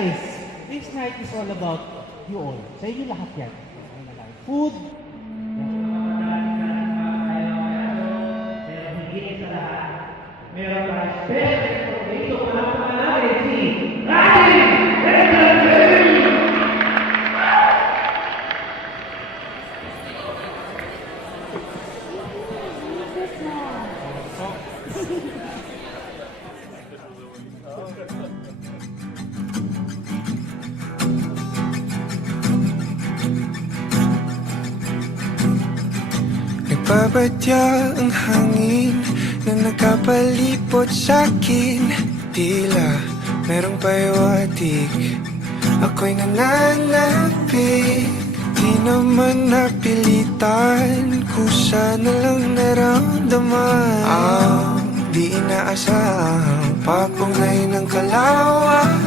guys, this night is all about you all. Sa inyo lahat yan. Food. Meron pa special dito para pangalan si Nagbabadya ang hangin na nakapalipot sa'kin. Tila merong pahiwatig, ako'y nananapig. Di naman napilitan, kusa na lang naramdaman. Ang di inaasahang papunay ng kalawakan.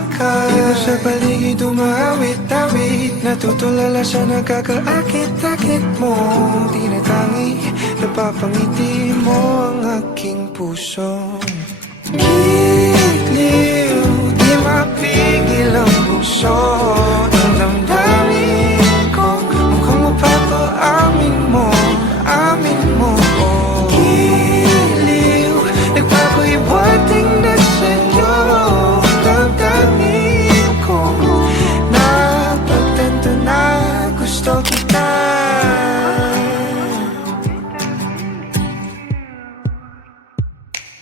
Dito sa paligid umawit-awit, natutulala sa nakakaakit-akit mo. Tinatangi, napapangiti mo ang aking puso. Giliw, di mapigil ang puso. Ang damdamin ko, mukhang mapapaamin mo, amin mo. Giliw, nagpapahiwating na sa'yo. Damdamin ko, napagtanto na gusto kita.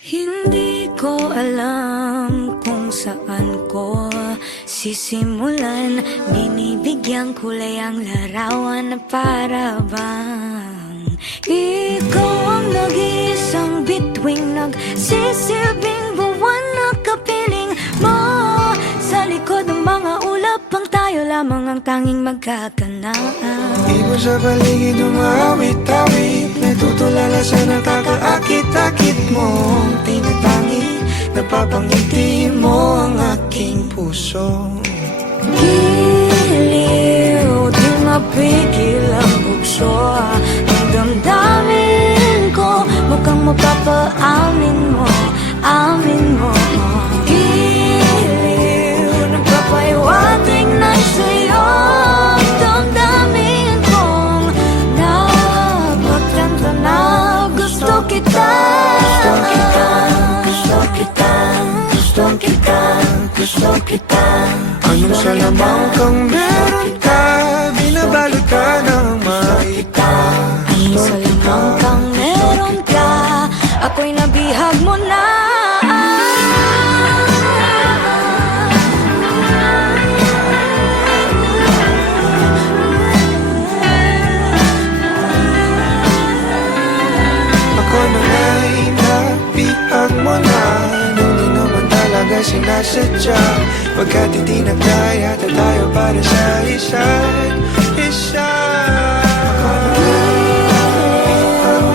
Hindi ko alam kung saan ko sisimulan. Binibigyan kulay ang larawan na para bang ikaw ang nag-iisang bituing, nagsisilbing buwan na kapiling mo. Sa likod ng mga ulap ang tayo lamang ang tanging magkakanaan. Ibon sa paligid umawit-awit, natutulala sa nakakaakit-akit mo. Tinatangi, napapangiti mo ang aking puso. Giliw, di mapigil ang bukso. Ang damdamin ko, mukhang mapapaamin mo, amin mo. Giliw, nagpapahiwatig na sa'yo. Damdamin kong napagtanto na gusto kita. Gusto kita, gusto kita, gusto kita, gusto kita. Anong salamang kang meron ka, binabalot ka ng maita. Anong salamang kang meron ka, ako'y nabihag mo na. Ako na nga'y nabihag mo na, nung di naman talaga sinasadya. Pagkat hindi nagkaya tayo para sa isa't isa.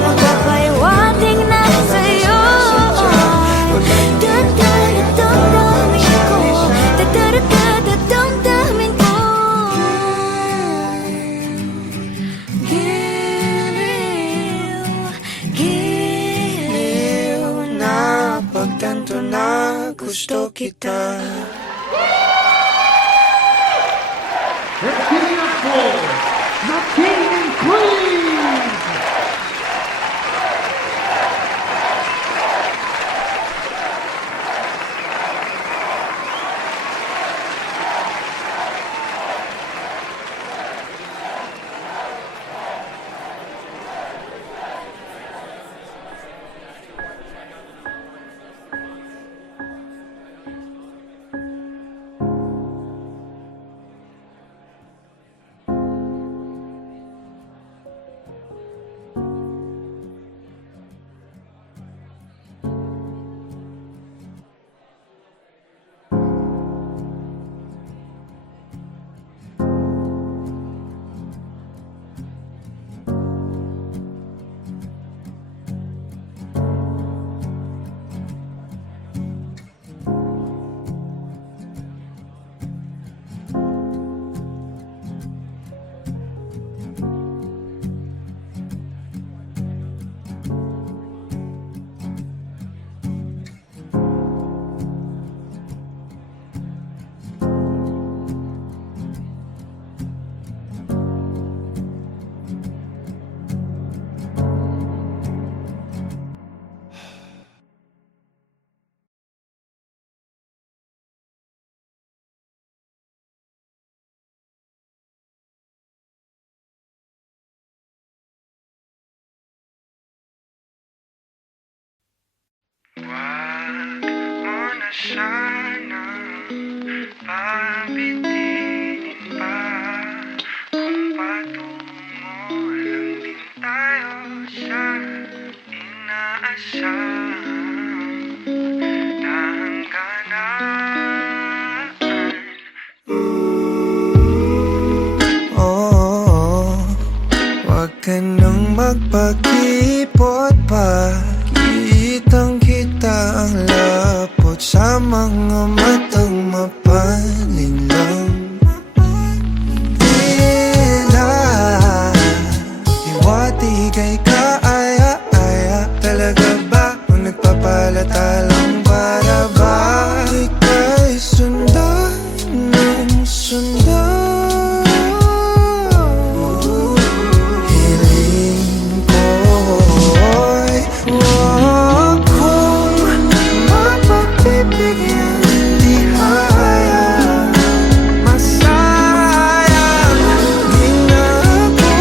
Magpapahiwatig na sa'yo. Dadamdamin ko, dadamdamin ko. Giliw, giliw na Pagtanto na gusto kita. Let's give it up for the King and Queen! na sana pabitinin pa. Kung patungo lang din tayo sa inaasahang hangganan. Oh, wag ka nang magpakipot pa. Kitang kita ang lapot sa mga matang mapalinlang. Tila iwati kay kaaya-aya. Talaga ba kung nagpapalata lang para ba ika'y sundan ng sundan? Hiling ko'y wag kong mapagbibigyan. Di kaya masayang. Di na ako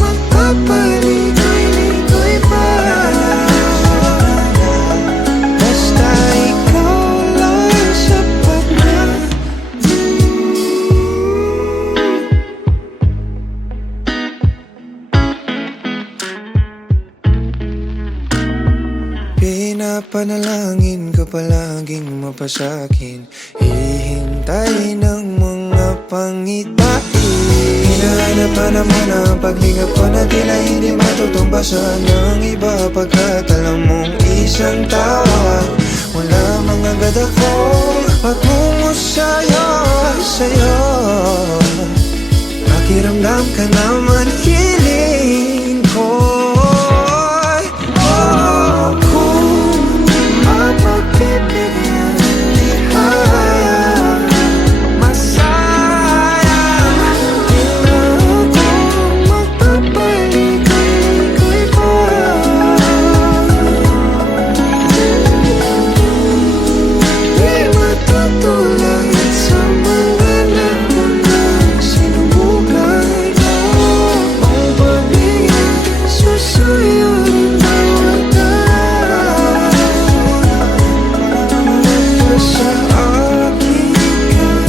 magpapaligoy-ligoy pa. Basta ikaw lang sapat na. Pinapanalangin ka palaging mapasakin. Hihintay ng mga pangitain. Hinahanap naman ang paglingap ko na tila hindi matutumbasan ng iba. Pagkat alam mong isang tawag wala mga agad ako patungo sa'yo, sa'yo. Pakiramdam ka naman hiling ko. Kung mapagbibigyan, di kaya masayang. Di na ako magpapaligoy-ligoy pa. Di matutulad sa mga naunang sinubukan ko. Ang pag-ibig susuyuin bawat araw sa aking kalan.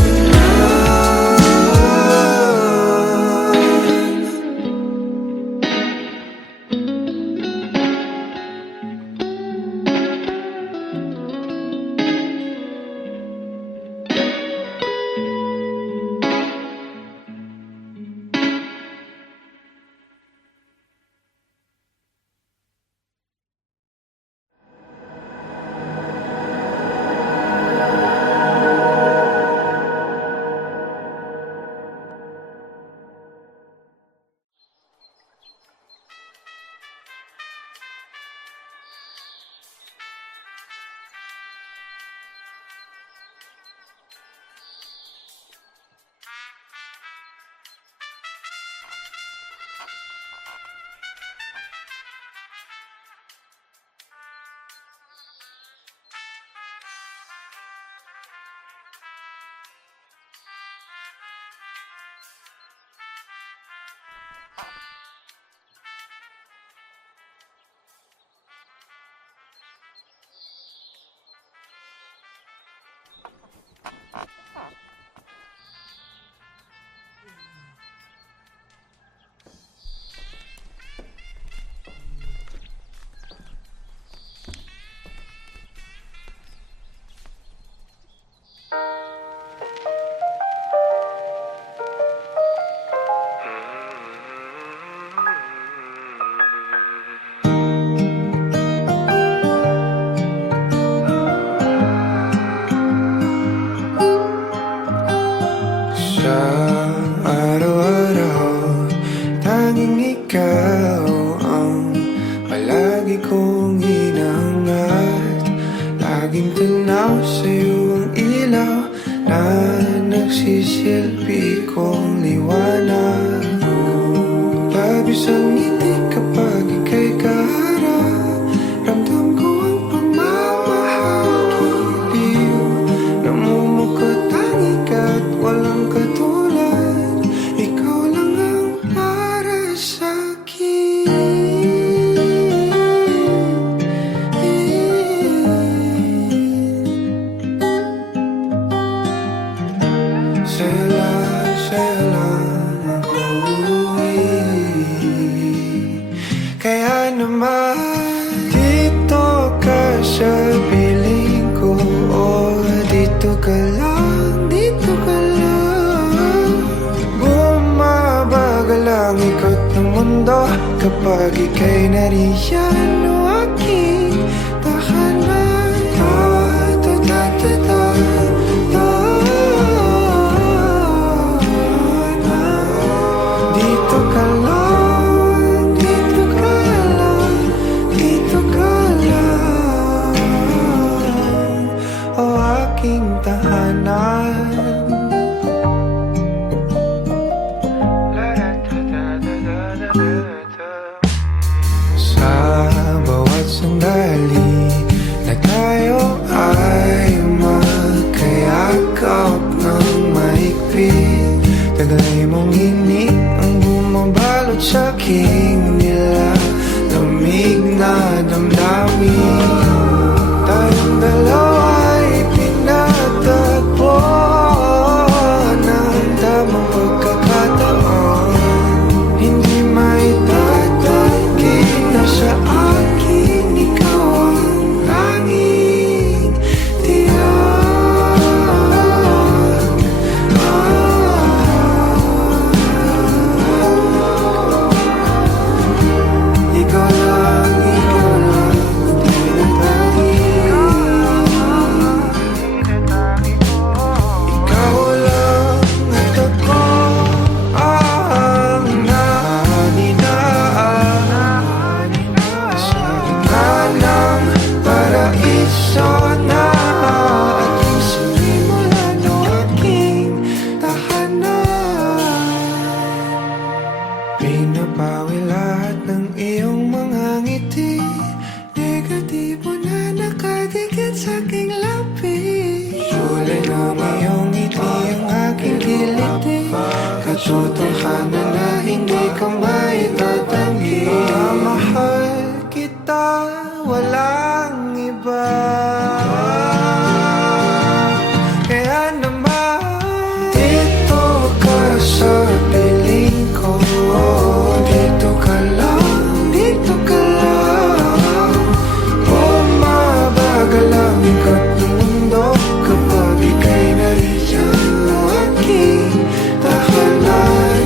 naman dito ka sa piling ko. Oh, dito ka lang, dito ka lang. Bumabagal ang ikot ng mundo kapag ika'y nariyan o aking tahanan. Dito ka lang, dito ka lang, dito ka lang, o aking tahanan. Sa bawat sandali na tayo ay magkayakap ng mahigpit, taglay mong hini ang bumabalot sa aking nilalamig na damdamin. Tayong dalawa'y pinatagpo ng tamang pagkakataon. Hindi may tatagin na sa akin, ikaw ang tanging tiyak. Ikaw lang, ikaw lang at ako ang naninaan sa gitna ng paraiso na ating sinimulan o aking tahanan. Pinapawi lahat ng iyong mga ngiti, negatibo na nakadikit sa aking labi. Kulay ng iyong ngiti ang aking kiliti, katotohanan na hindi ka maitatanggi. Mahal kita, walang iba. Kaya naman dito ka sa piling ko. Dito ka lang, dito ka lang. Bumabagal ang ikot ng mundo kapag ika'y nariyan o aking tahanan.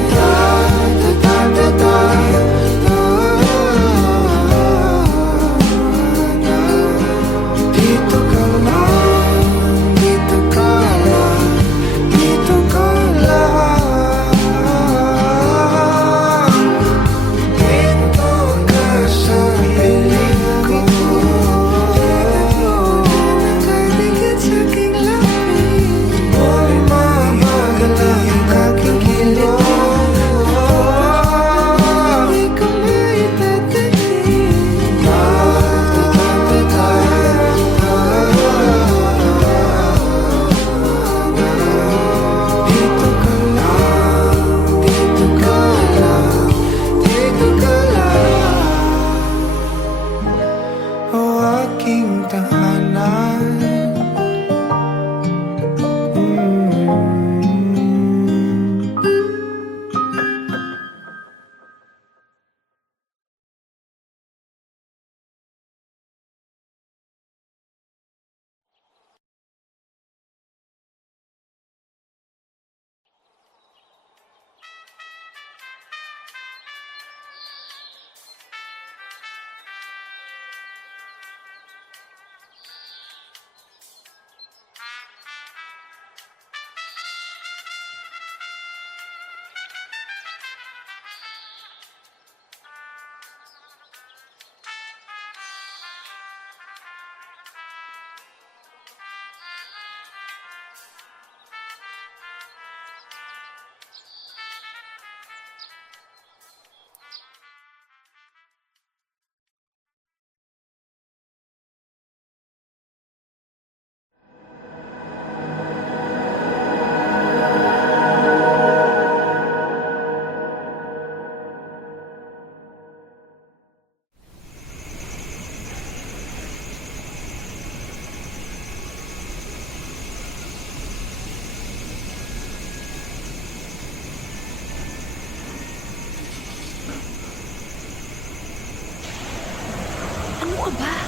ka ba?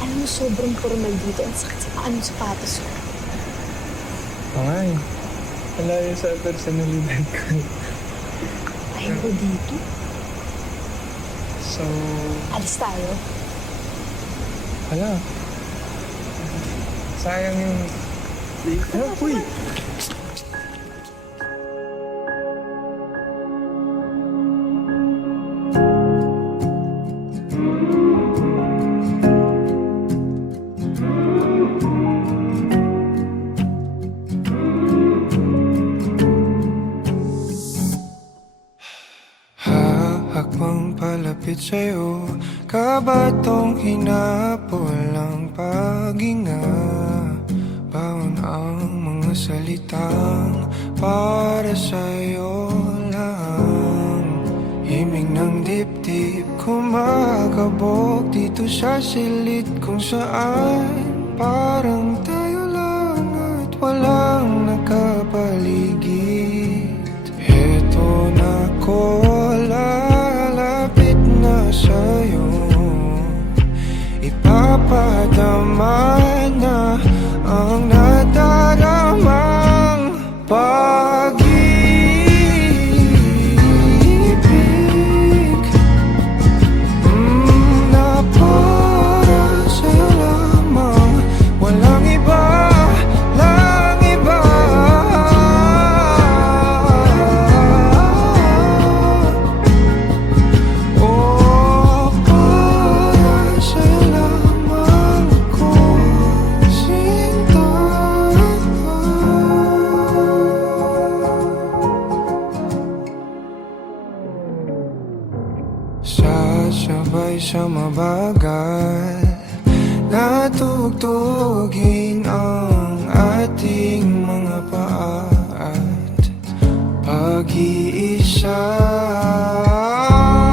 Alam mo, sobrang formal dito. Ang sakit sa paa ng sapatos ko. Oo nga eh. Malayo sa personalidad ko. Ayaw ko dito. So, Alis tayo. wala. Sayang yung... Uy! Hahakbang palapit sa'yo, kabatong hinapol ang paghinga. Baon ang mga salitang para sa'yo lang. Himig ng dibdib kumakabog dito sa silid kung saan parang tayo lang at walang nakapaligid. Heto na ko, lalapit na sa'yo. Ipapadama na ang nadaramang pag-ibig na para sa'yo lamang. Walang iba, lang iba. Oh, para sa'yo lamang ako sinta. Sasabay sa mabagal na tugtugin ang ating mga paa at pag-iisa.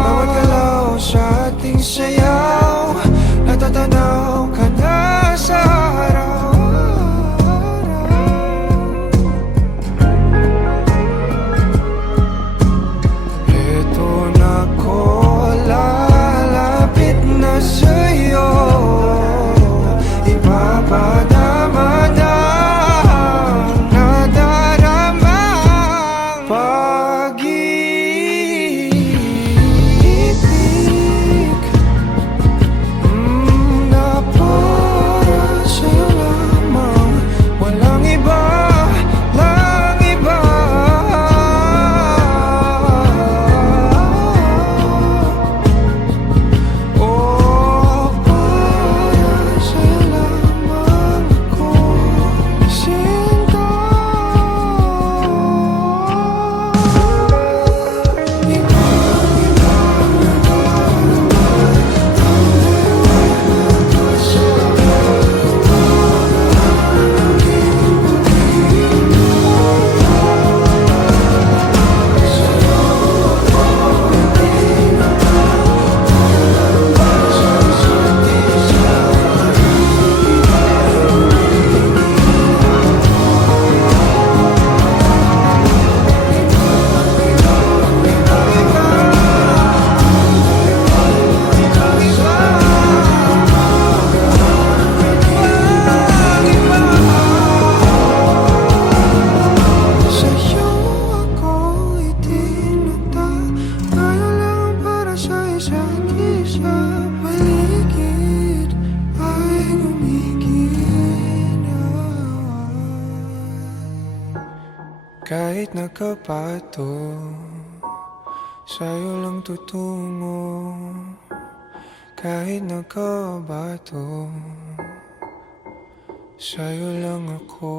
Bawat galaw sa ating sayaw, natatanaw ka na sa araw-araw. Eto na ko, lalapit na sa'yo. Ipapadama na ang nadaramang pag-ibig na para sa'yo lamang. Walang iba, lang iba. Oh, para sa'yo lamang ako sinta. Sa'yo ako itinata, tayo lang para sa isa't isa. Paligid ay gumigil. Kahit nakapato, sa'yo lang tutungo. Kahit nakabato, sa'yo lang ako.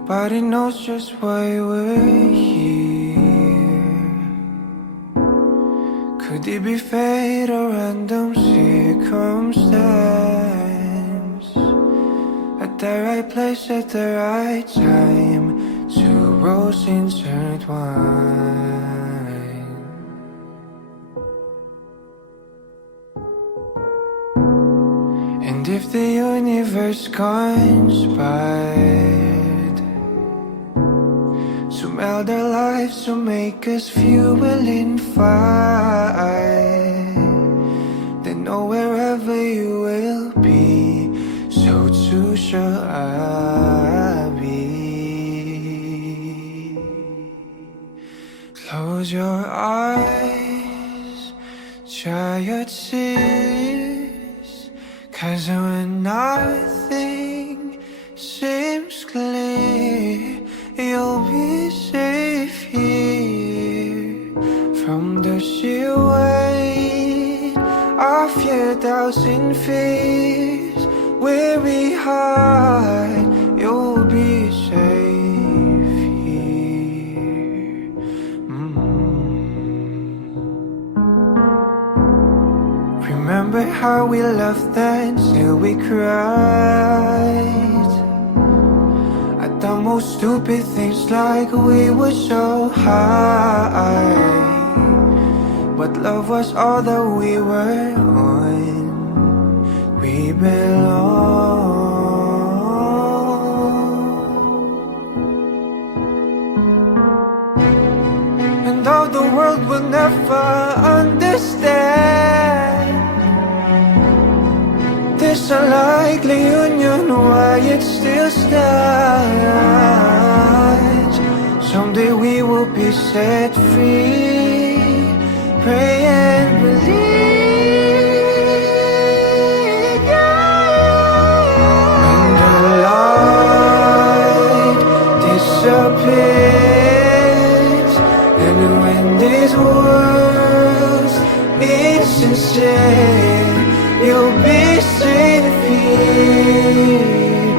Nobody knows just why we're here. Could it be fate or random circumstance? At the right place at the right time, two roads intertwine. And if the universe conspired to meld our lives to make us fuel and fire, then know wherever you will be, so too shall I be. Close your eyes, dry your tears, 'cause when nothing seems clear, you'll be safe here. From the sheer weight of your doubts and fears, weary heart, you'll be safe here. Remember how we laughed and still we cried at the most stupid things, like we were so high. But love was all that we were on. We belong. And though the world will never understand, this unlikely union, why it still stands. Someday we will be set free. Pray and believe, yeah. When the light disappears, and when this world's insincere, you'll be safe here.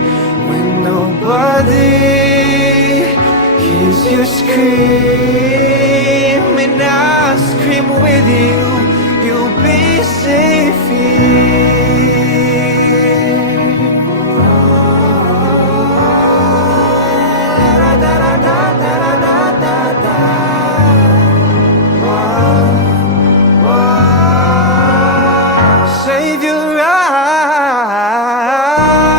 When nobody hears you scream, and I scream with you, you'll be safe here. Save your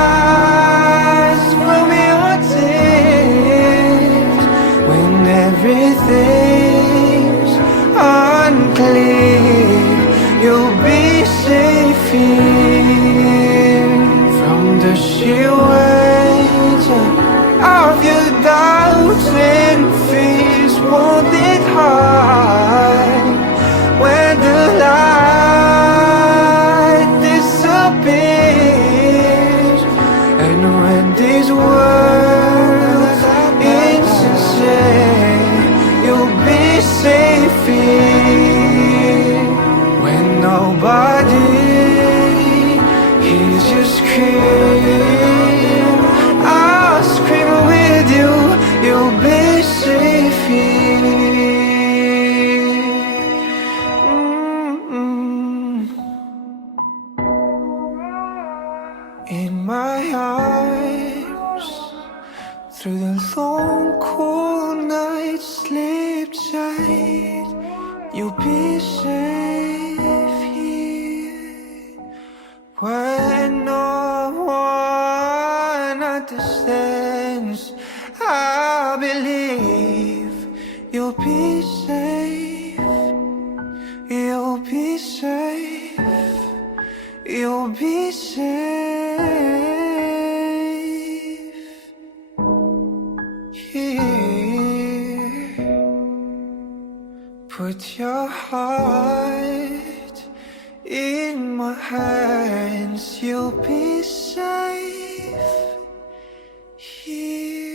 eyes from your tears when everything's unclear. You'll be safe here. From the sheer weight of your doubts and fears, won't it hide when the light disappears, and when these words insincere, you'll be safe here. When nobody hears you scream, I'll scream with you, you'll be safe here. In my arms, through the long cool night, sleep tight, you'll be safe here. When no one understands, I believe you'll be safe. You'll be safe. You'll be safe here. Put your heart in my hands, you'll be safe here.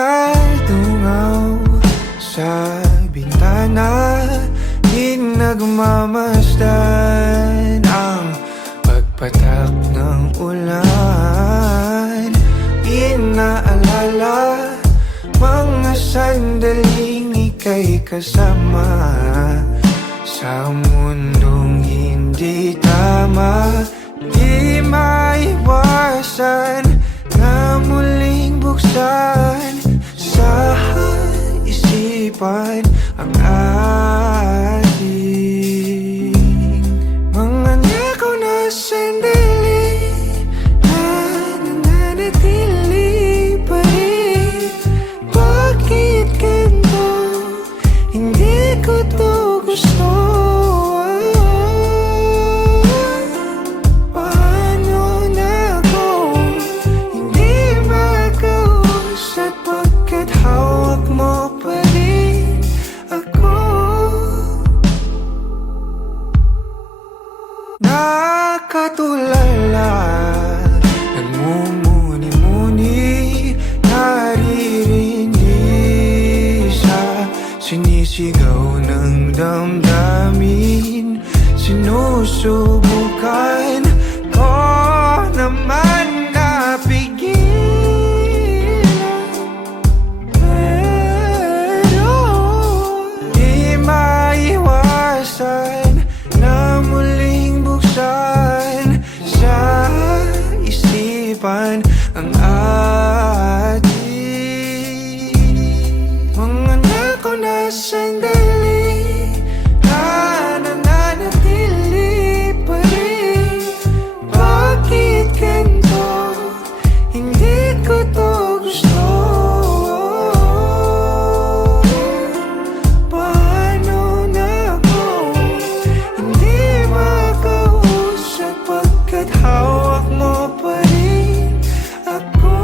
Nakadungaw sa nagmamasdan ang pagpatak ng ulan. Inaalala mga sandaling ika'y kasama sa mundong hindi tama. Di maiwasan na muling buksan sa isipan ang ating mga nakaw na sandali na nananatili pa rin. Bakit ganito? Hindi ko to gusto. Paano na ako hindi makausap pagkat hawak mo pa rin ako? Nakatulala, nagmumuni-muni, naririndi sa sinisigaw ng damdamin. Sinusubukan ko naman na pigilan, pero di maiwasan na muling buksan sa isipan ang ating mga nakaw na sandali na nananatili pa rin. Bakit ganito? Hindi ko to gusto. Paano na ako hindi makausap pagkat hawak mo pa rin ako?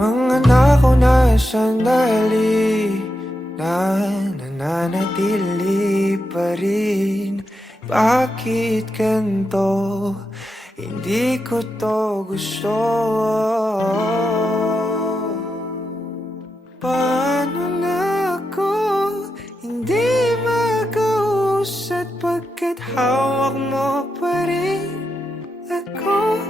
Mga nakaw na sandali na nananatili pa rin. Bakit ganito? Hindi ko to gusto. Paano na ako hindi makausap pagkat hawak mo pa rin ako?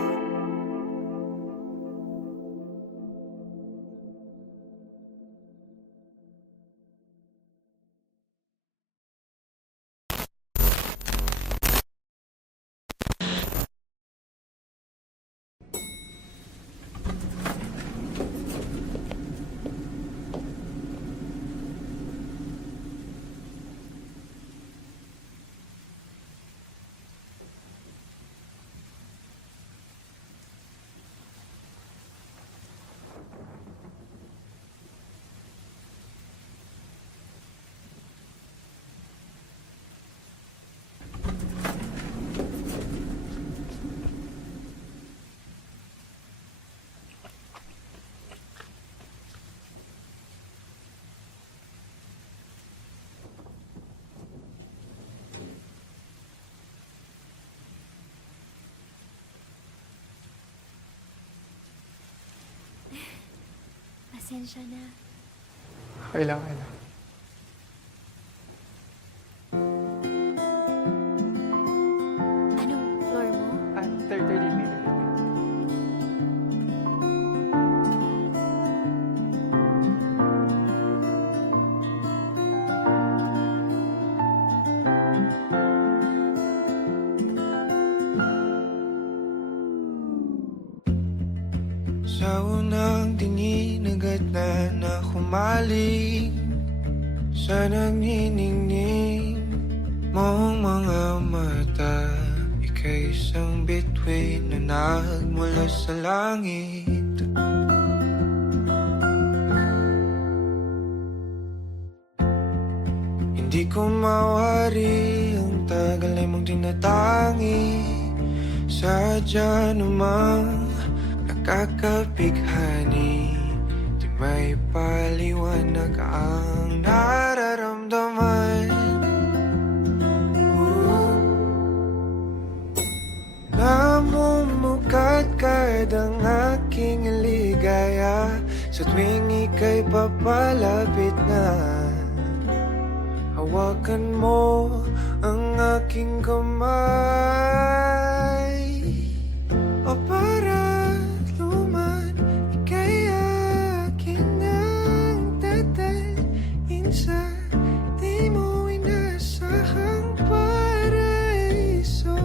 Pasensya na. Kailangan. Anong floor mo? Third meter. Sa unang tingin agad na humaling sa nagniningning mong mga mata. Ika'y isang bituin na nagmula sa langit. ko mawari ang tagal ay mong tinatangi. Sadya namang nakakapighani, di may paliwanag ang nararamdaman. Namumukadkad ang aking ligaya sa tuwing ika'y papalapit na. Hawakan mo ang aking kamay, o para luman, ika'y akin ang dadalhin sa di mo inasahang paraiso.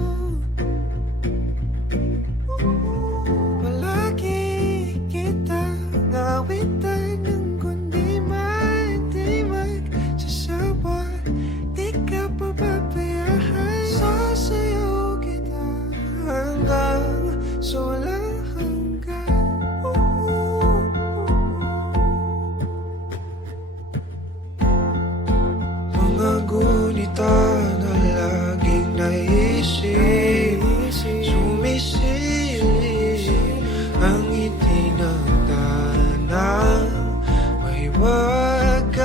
Palagi kita ngawitan ng kundi man di magsasawa. Di ka pababayaan, sasayaw kita hanggang sa walang hanggan. Mga gunita na laging naisip, sumisilip ang itinagdanang may wagas.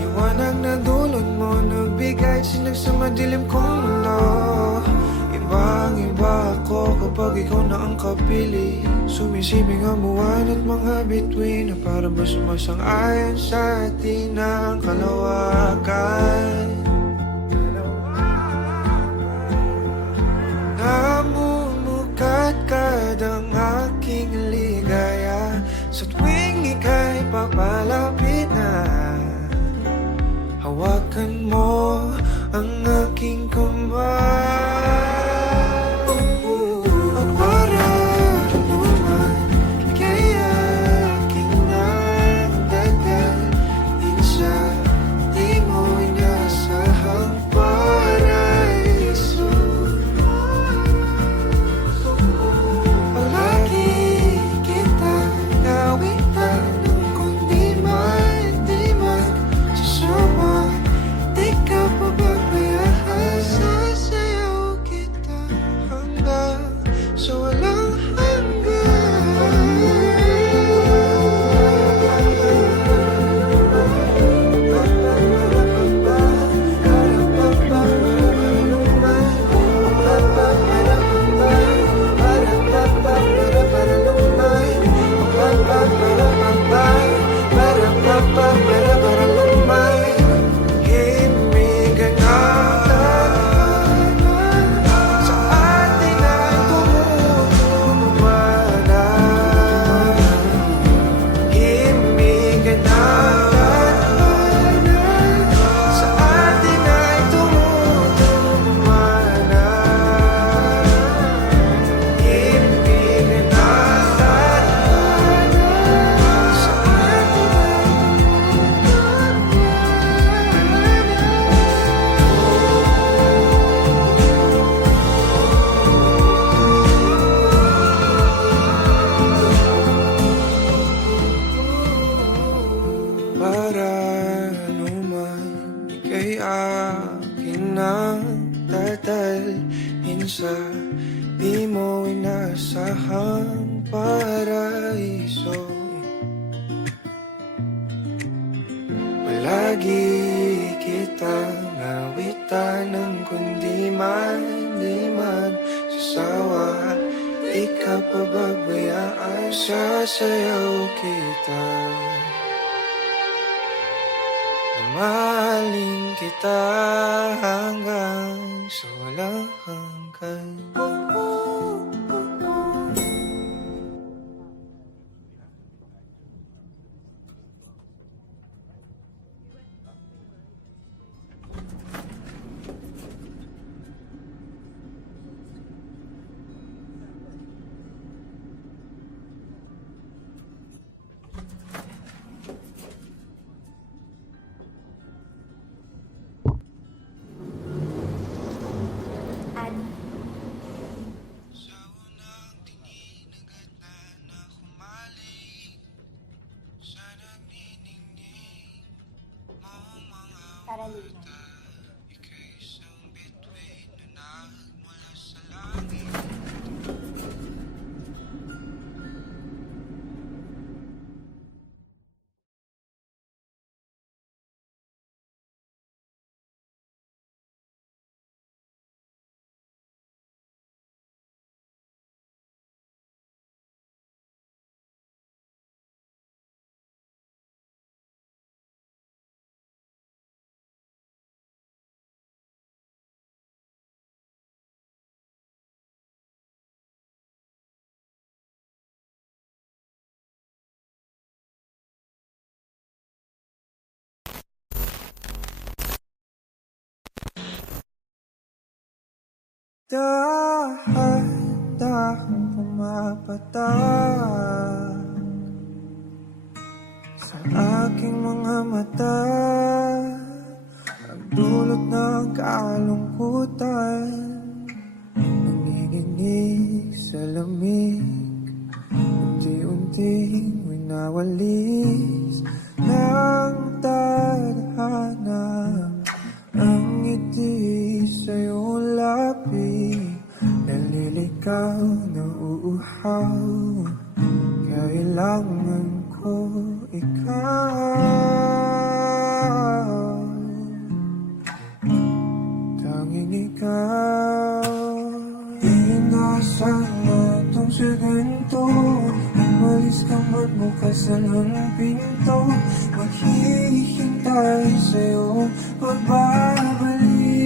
Liwanag na dulot mo, nagbigay sinag sa madilim kong mundo. Ibang-iba ako kapag ikaw na ang kapili. Sumisibing ang buwan at mga bituin na para ba sumasang-ayon sa atin ang kalawakan. Namumukadkad ang aking ligaya sa tuwing ika'y papalapit na. Hawakan mo ang aking kamay, at para luman, ika'y aking nagdadalhin sa di mo inasahang paraiso. Palagi kita nawitan ng kundi man di magsasawa. Di ka pababayaan, sasayaw kita hanggang sa walang himig na sa atin ay tumutulungan. Himig na sa atin ay tumutulungan. Himig na sa atin para naman ika'y akin ang dadalhin sa di mo inasahang paraiso. Palagi kitang nawitan ng kundi man di magsasawa. Di ka pababayaan, sasayaw kita. Mahalin kita hanggang sa walang hanggan. Dahan-dahang pumapatak sa aking mga mata, ang dulot ng kalungkutan, nanginginig sa lamig, unti-unting winawalis ng tadhana. Ang ngiti sa'yo lapit, naliligaw na uuhaw. Kailangan ko ikaw, tanging ikaw. Inasan mo itong sa ganito, umalis ka man bukas ng pinto. Maghihintay sa'yo pagbabalik.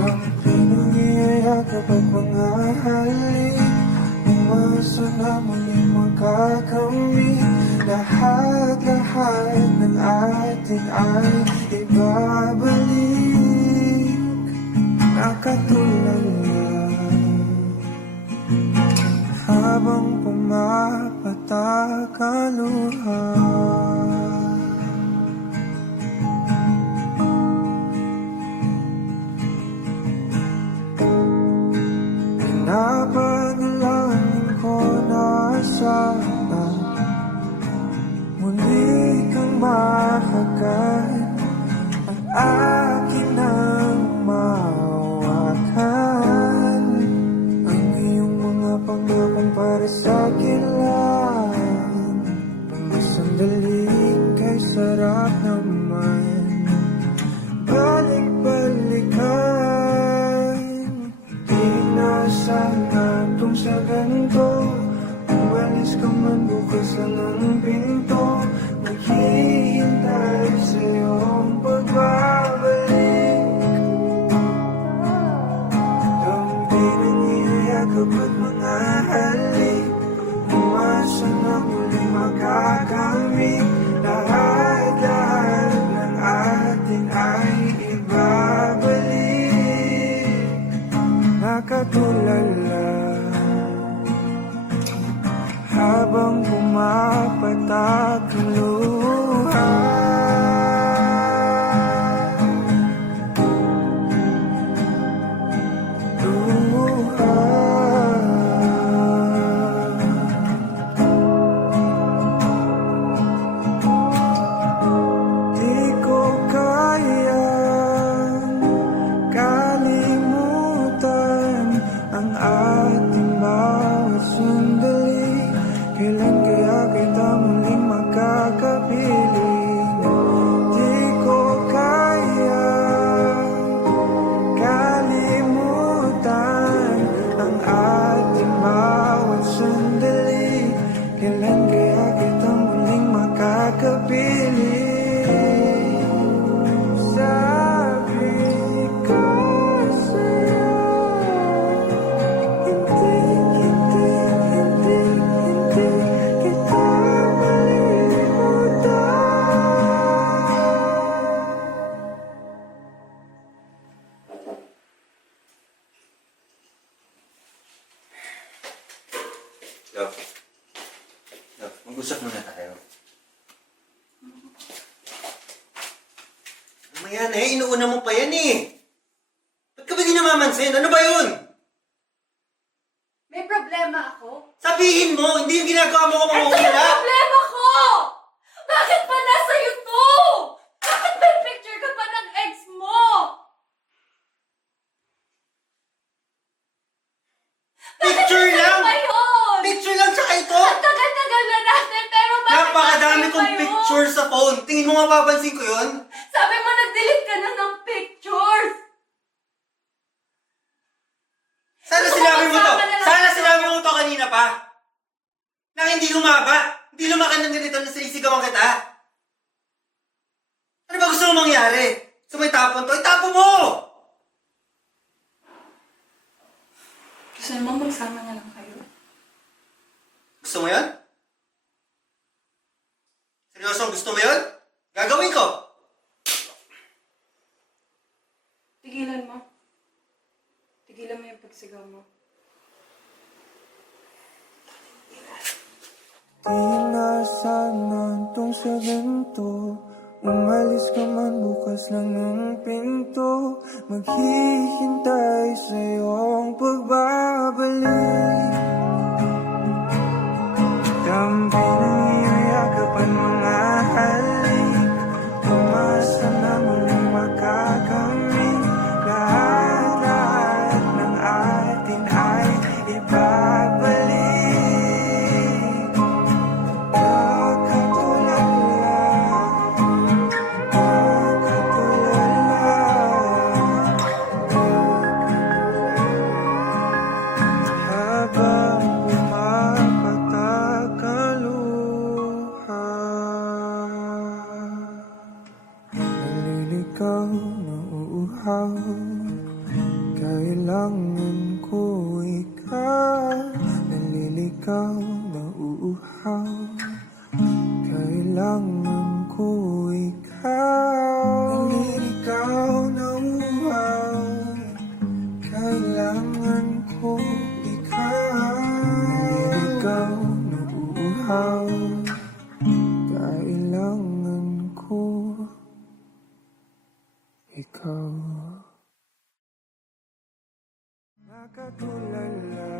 Ang pinag-iayakap at mga halik, umasa na muling magkakamit. Lahat-lahat ng atin ay ibabalik, nakatulala habang pumapatak ang luha. Pinapanalangin ko na sana muli kang mahagan at akin nang mahawakan. Ang iyong mga pangakong para sa akin lang, mga sandaling kay sarap naman balik-balikan. Sana itong sa ganito, umalis ka man bukas lang ang pinto. Maghihintay sa'yo ang pagbabalik. Ang pinangiyayakap at mga halik, umasa na muli makakamit. Lahat-lahat ng atin ay ibabalik, nakatulala habang pumapatak ang luha. Luha. Di ko kayang kalimutan ang ating bawat sandali. Kailan kaya kita muling magkakapiling? Di ko kaya kalimutan ang ating bawat sandali. Kailan kaya kita muling magkakapiling? Sabi ko sa'yo, hindi kita Love. Love, mag-usap muna tayo. Ano yan eh? Inuuna mo pa yan eh. Ba't ka ba di namamansin? Ano ba yun? May problema ako? Sabihin mo, hindi yung ginagawa mo ko Ito yung mamumula. problema ko! Bakit pa nasa YouTube? Bakit may picture ka pa ng ex mo? Picture lang! Ba yun? Picture lang tsaka ito! Ang tagal-tagal na natin, pero bakit Napakadami natin kong pa yun? picture sa phone. Tingin mo mapapansin ko yun? Sabi mo nag-delete ka na ng pictures! Sana Gusto sinabi mo to! magsama na lang Sana tayo. sinabi mo to kanina pa! Na hindi lumaba! Hindi lumakan ng ganito na sinisigawan kita! Ano ba gusto mo mangyari? So may tapon to? Itapon mo! Gusto mo magsama na lang kayo? Gusto mo yun? Seryoso, gusto mo yun? Gagawin ko! Tigilan mo. pagsigaw mo. Di inasahan tong sa ganito. Umalis ka man bukas lang ng pinto. Maghihintay sa iyong pagbabalik. Dampi ng iyong yakapan mga halik. Umasa na muling makakamit. Lahat ng atin ay ibabalik. Naliligaw, nauuhaw. Kailangan ko ikaw. Naliligaw, nauuhaw. Kailangan ko ikaw. Naliligaw, nauuhaw. Kailangan ko ikaw. Naliligaw, nauuhaw. Kailangan ko ikaw. Nakatulala